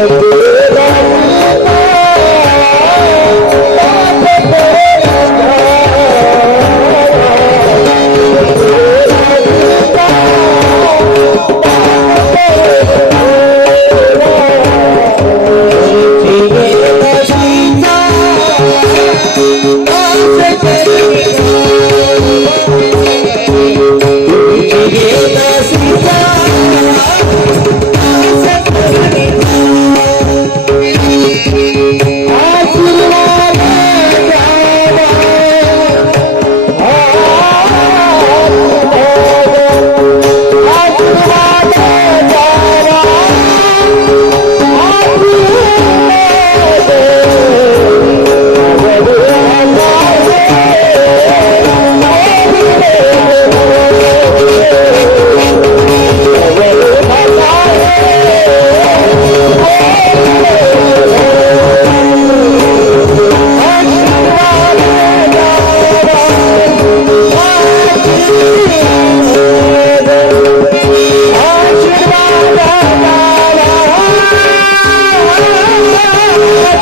Gracias.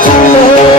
Oh,